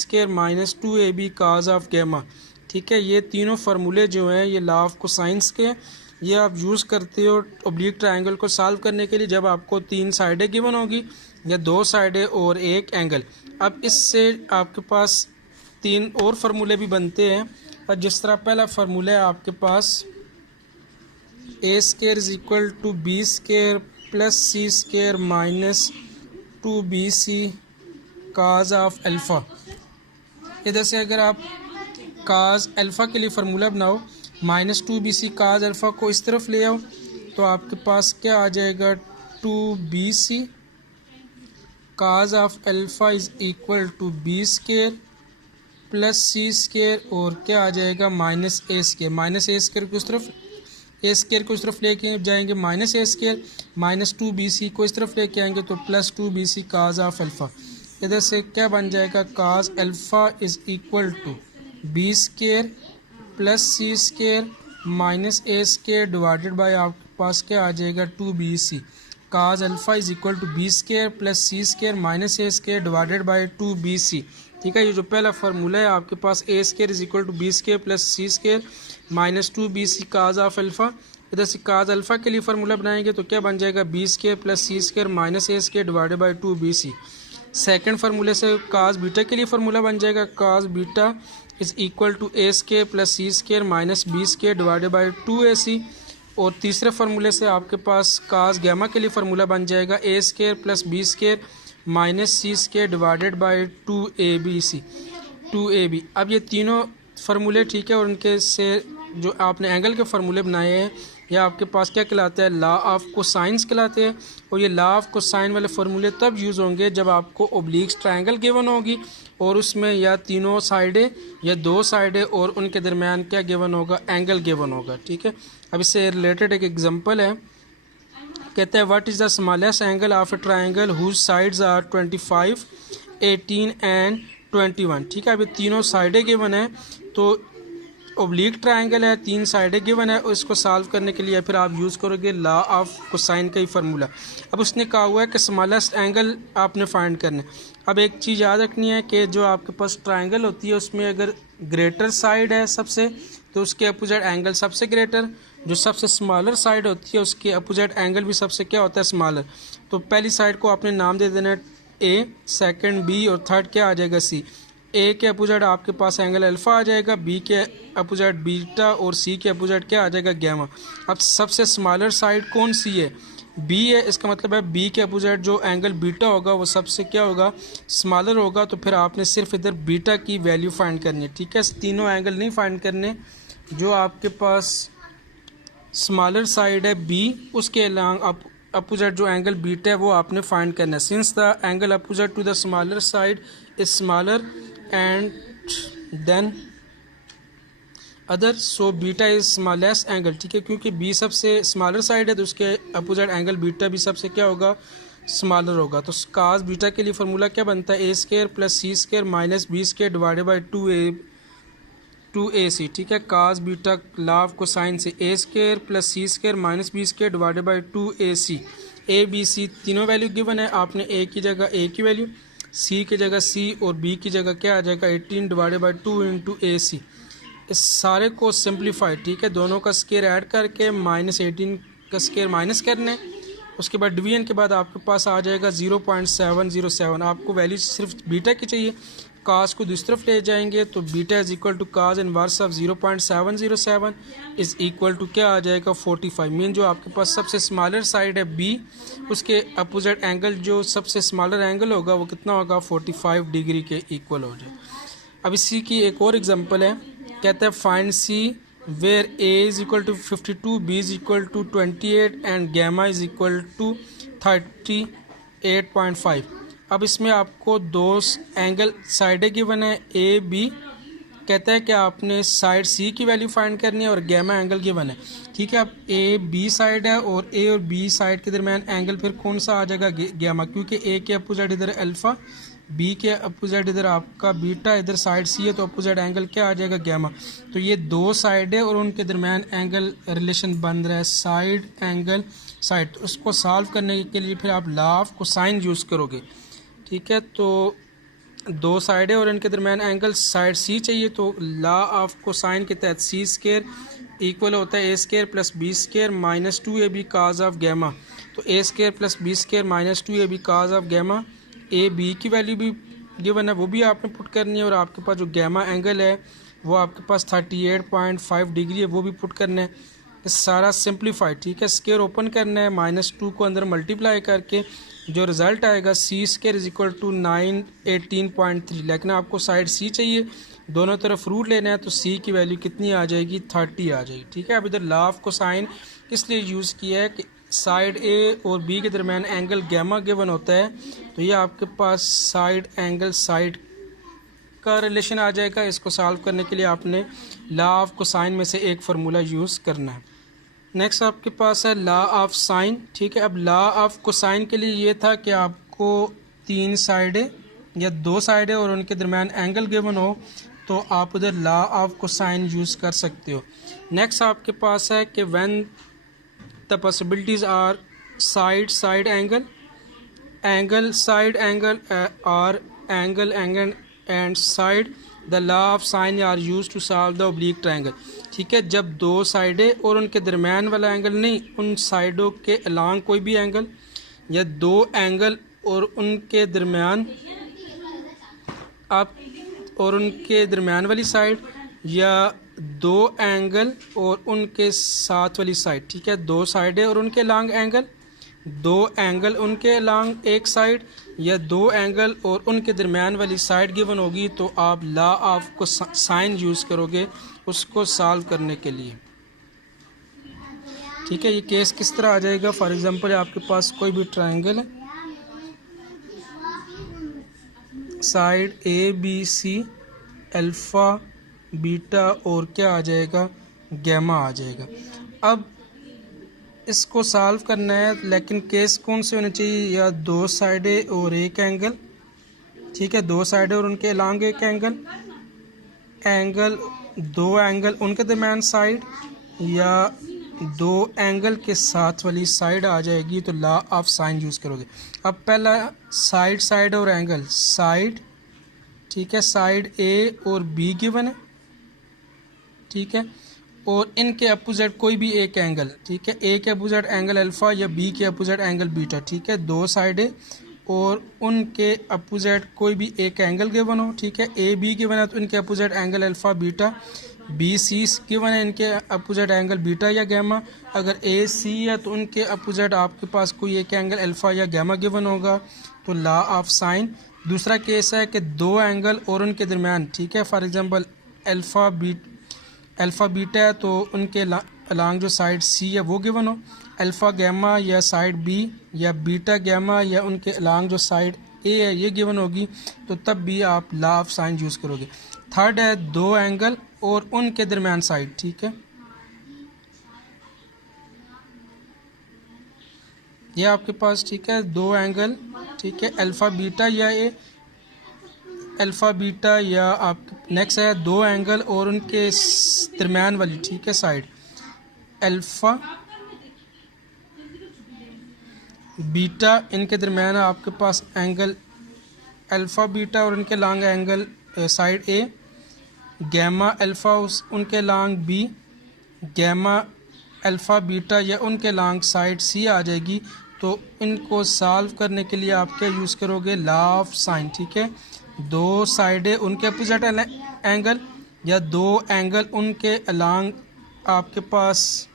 Square minus 2ab cos of gamma. ठीक है, ये तीनों फार्मूले जो हैं ये लॉ ऑफ कोसाइंस के, ये आप यूज़ करते हो ओब्लिक ट्रायंगल को सॉल्व करने के लिए जब आपको 3 साइडें गिवन होगी या 2 साइडें और एक एंगल। अब इससे आपके पास 3 और फार्मूले भी बनते हैं। और जिस तरह पहला फार्मूला है आपके पास A square is equal to B square plus C square minus 2bc cos of alpha. इधर से अगर आप काज अल्फ़ा के लिए फार्मूला बनाओ माइनस 2bc काज अल्फ़ा को इस तरफ ले आओ तो आपके पास क्या आ जाएगा 2bc cos of alpha is equal to B square plus C square और क्या आ जाएगा minus A square. Minus A square को इस तरफ ए स्केयर को इस तरफ लेके जाएंगे minus A square, minus 2bc को इस तरफ लेके आएंगे तो plus 2bc cos of alpha. इधर से क्या बन जाएगा cos alpha is equal to B square plus C square minus A square divided by आपके पास क्या आ जाएगा 2bc cos alpha is equal to B square plus C square minus A square divided by 2bc। ठीक है, ये जो पहला फार्मूला है आपके पास A square is equal to B square plus C square minus 2bc cos of alpha. इधर से काज अल्फ़ा के लिए फार्मूला बनाएंगे तो क्या बन जाएगा B square plus C square minus A square divided by 2bc। Second फार्मूले से काज बीटा के लिए फार्मूला बन जाएगा cos beta is equal to A square plus C square minus B square divided by 2ac। और तीसरे फार्मूले से आपके पास काज गैमा के लिए फार्मूला बन जाएगा A square plus B square minus C square divided by 2ab। अब ये तीनों फार्मूले ठीक है और उनके से जो आपने एंगल के फार्मूले बनाए हैं ये आपके पास क्या कहलाता है लॉ ऑफ कोसाइंस कहलाते हैं। और ये लॉ ऑफ कोसाइन वाले फार्मूले तब यूज़ होंगे जब आपको ओब्लिक ट्रायंगल गिवन होगी और उसमें या तीनों साइडें या 2 साइडें और उनके दरमियान क्या गिवन होगा एंगल गिवन होगा। ठीक है, अब इससे रिलेटेड एक एग्जांपल है, कहते हैं what is the smallest angle of a triangle whose sides are 25, 18 and 21। ठीक है, अभी तीनों साइडें गिवन है तो ओब्लिक ट्रायंगल है, 3 साइडें गिवन है और इसको सॉल्व करने के लिए फिर आप यूज़ करोगे लॉ ऑफ कोसाइन का ही फार्मूला। अब उसने कहा हुआ है कि स्मॉलेस्ट एंगल आपने फाइंड करना है। अब एक चीज़ याद रखनी है कि जो आपके पास ट्रायंगल होती है उसमें अगर ग्रेटर साइड है सबसे तो उसके अपोजिट एंगल सबसे ग्रेटर, जो सबसे स्मॉलर साइड होती है उसके अपोजिट एंगल भी सबसे क्या होता है स्मॉलर। तो पहली साइड को आपने नाम दे देना है ए, सेकंड बी और थर्ड क्या आ जाएगा सी। ए के अपोजिट आपके पास एंगल अल्फ़ा आ जाएगा, बी के अपोजिट बीटा और सी के अपोजिट क्या आ जाएगा गैमा। अब सबसे स्मॉलर साइड कौन सी है बी है, इसका मतलब है बी के अपोजिट जो एंगल बीटा होगा वो सबसे क्या होगा स्मॉलर होगा। तो फिर आपने सिर्फ इधर बीटा की वैल्यू फाइंड करनी है। ठीक है, तीनों एंगल नहीं फाइंड करने, जो आपके पास स्मॉलर साइड है बी उसके अलांग अपोजिट जो एंगल बीटा है वो आपने फाइंड करना है। Since the angle opposite to the smaller side is smaller and then other so beta is smallest angle. ठीक है, क्योंकि बी सबसे स्मॉलर साइड है तो उसके अपोजिट एंगल बीटा भी सबसे क्या होगा स्मॉलर होगा। तो काज बीटा के लिए फार्मूला क्या बनता है A square plus C square minus B square divided by 2ac। ठीक है, cos beta law of cosine से A square plus C square minus B square divided by 2ac। A B C तीनों value given है, आपने ए की जगह ए की value, सी की जगह सी और बी की जगह क्या आ जाएगा 18 डिवाइडेड बाई 2 इंटू ac। इस सारे को सिंप्लीफाई, ठीक है, दोनों का स्केयर ऐड करके माइनस 18 का स्केयर माइनस करने, उसके बाद डिवीजन के बाद आपके पास आ जाएगा 0.707। आपको वैल्यू सिर्फ बीटा की चाहिए, काज को दूसरी तरफ ले जाएंगे तो beta is equal to cos inverse of 0.707 is equal to क्या आ जाएगा 45। मीन जो आपके पास सबसे स्मॉलर साइड है बी उसके अपोजिट एंगल जो सबसे स्मॉलर एंगल होगा वो कितना होगा 45 डिग्री के इक्वल हो जाए। अब इसी की एक और एग्जांपल है, कहता है find C where A is equal to 52, B is equal to 28 and gamma is equal to 38.5। अब इसमें आपको 2 एंगल साइडें गिवन है ए बी, कहता है कि आपने साइड सी की वैल्यू फाइंड करनी है और गैमा एंगल गिवन है। ठीक है, अब ए बी साइड है और ए और बी साइड के दरमियान एंगल फिर कौन सा आ जाएगा गैमा, क्योंकि ए के अपोजिट इधर अल्फ़ा, बी के अपोजिट इधर आपका बीटा, इधर साइड सी है तो अपोजिट एंगल क्या आ जाएगा गैमा। तो ये 2 साइड है और उनके दरमियान एंगल रिलेशन बन रहा है साइड एंगल साइड। तो उसको सॉल्व करने के लिए फिर आप लॉ ऑफ कोसाइन यूज़ करोगे। ठीक है, तो दो साइड है और इनके दरमियान एंगल साइड सी चाहिए, तो लॉ ऑफ कोसाइन के तहत सी स्केयर इक्वल होता है A square plus B square minus 2ab cos of gamma. तो A square plus B square minus 2ab cos of gamma. A B की वैल्यू भी गिवन है, वो भी आपने पुट करनी है, और आपके पास जो गैमा एंगल है वो आपके पास 38.5 डिग्री है, वो भी पुट करना है। ये सारा सिंप्लीफाइड, ठीक है। स्केयर ओपन करना है, -2 को अंदर मल्टीप्लाई करके जो रिज़ल्ट आएगा सी स्केयर इज इक्वल टू 918.3, लेकिन आपको साइड सी चाहिए, दोनों तरफ रूट लेना है, तो सी की वैल्यू कितनी आ जाएगी, 30 आ जाएगी, ठीक है। अब इधर लॉ ऑफ कोसाइन इसलिए यूज़ किया है कि साइड ए और बी के दरमियान एंगल गैमा गिवन होता है, तो ये आपके पास साइड एंगल साइड का रिलेशन आ जाएगा। इसको सॉल्व करने के लिए आपने लॉ ऑफ कोसाइन में से एक फार्मूला यूज़ करना है। नेक्स्ट आपके पास है लॉ ऑफ साइन, ठीक है। अब लॉ ऑफ कोसाइन के लिए ये था कि आपको 3 साइडें या 2 साइडें और उनके दरमियान एंगल गिवन हो, तो आप उधर लॉ ऑफ कोसाइन यूज़ कर सकते हो। नेक्स्ट आपके पास है कि when the possibilities are side side angle, angle side angle और angle angle and side, the law of sine are used to solve the oblique triangle, ठीक है। जब 2 साइडें और उनके दरमियान वाला एंगल नहीं, उन साइडों के अलॉन्ग कोई भी एंगल, या 2 एंगल और उनके दरमियान आप और उनके दरमियान वाली साइड, या 2 एंगल और उनके साथ वाली साइड, ठीक है। 2 साइडें और उनके अलॉन्ग एंगल, 2 एंगल उनके अलॉन्ग एक साइड, या 2 एंगल और उनके दरमियान वाली साइड गिवन होगी, तो आप लॉ ऑफ को साइन यूज़ करोगे उसको सॉल्व करने के लिए, ठीक है। ये केस किस तरह आ जाएगा, फॉर एग्जांपल आपके पास कोई भी ट्रायंगल है, side A B C alpha beta और क्या आ जाएगा, गैमा आ जाएगा। अब इसको सॉल्व करना है, लेकिन केस कौन से होने चाहिए, या 2 साइडें और एक एंगल, ठीक है। 2 साइडें और उनके अलॉन्ग एक एंगल, एंगल 2 एंगल उनके दरमियान साइड, या 2 एंगल के साथ वाली साइड आ जाएगी, तो लॉ ऑफ साइन यूज़ करोगे। अब पहला साइड साइड और एंगल, साइड, ठीक है, साइड ए और बी गिवन है, ठीक है, और इनके अपोजिट कोई भी एक एंगल, ठीक है। ए के अपोजिट एंगल अल्फ़ा या बी के अपोजिट एंगल बीटा, ठीक है। 2 साइडें और उनके अपोजिट कोई भी एक एंगल गिवन हो, ठीक है। ए बी गिवन है तो इनके opposite angle alpha beta, B C given है इनके अपोजिट एंगल बीटा या गैमा। अगर ए सी है तो उनके अपोजिट आपके पास कोई एक एंगल अल्फ़ा या गैमा गिवन होगा, तो लॉ ऑफ साइन। दूसरा केस है कि 2 एंगल और उनके दरमियान, ठीक है, फॉर एग्जांपल अल्फ़ा बीटा है तो उनके अलॉन्ग जो साइड सी है वो गिवन हो, अल्फ़ा गैमा या साइड बी, या बीटा गैमा या उनके अलॉन्ग जो साइड ए है ये गिवन होगी, तो तब भी आप लॉ ऑफ साइन यूज़ करोगे। थर्ड है 2 एंगल और उनके दरमियान साइड, ठीक है। ये आपके पास, ठीक है, 2 एंगल, ठीक है, अल्फ़ा बीटा या ए अल्फ़ा बीटा, या आप नेक्स्ट है 2 एंगल और उनके दरमियान वाली, ठीक है, साइड, अल्फ़ा बीटा, इनके दरमियान आपके पास एंगल अल्फ़ा बीटा और उनके long angle side A, gamma alpha उनके long B, gamma alpha beta या उनके लॉन्ग साइड सी आ जाएगी। तो इनको सॉल्व करने के लिए आप क्या यूज़ करोगे, लॉ ऑफ साइन, ठीक है। 2 साइडें उनके अपोजिट एंगल, या 2 एंगल उनके अलॉन्ग आपके पास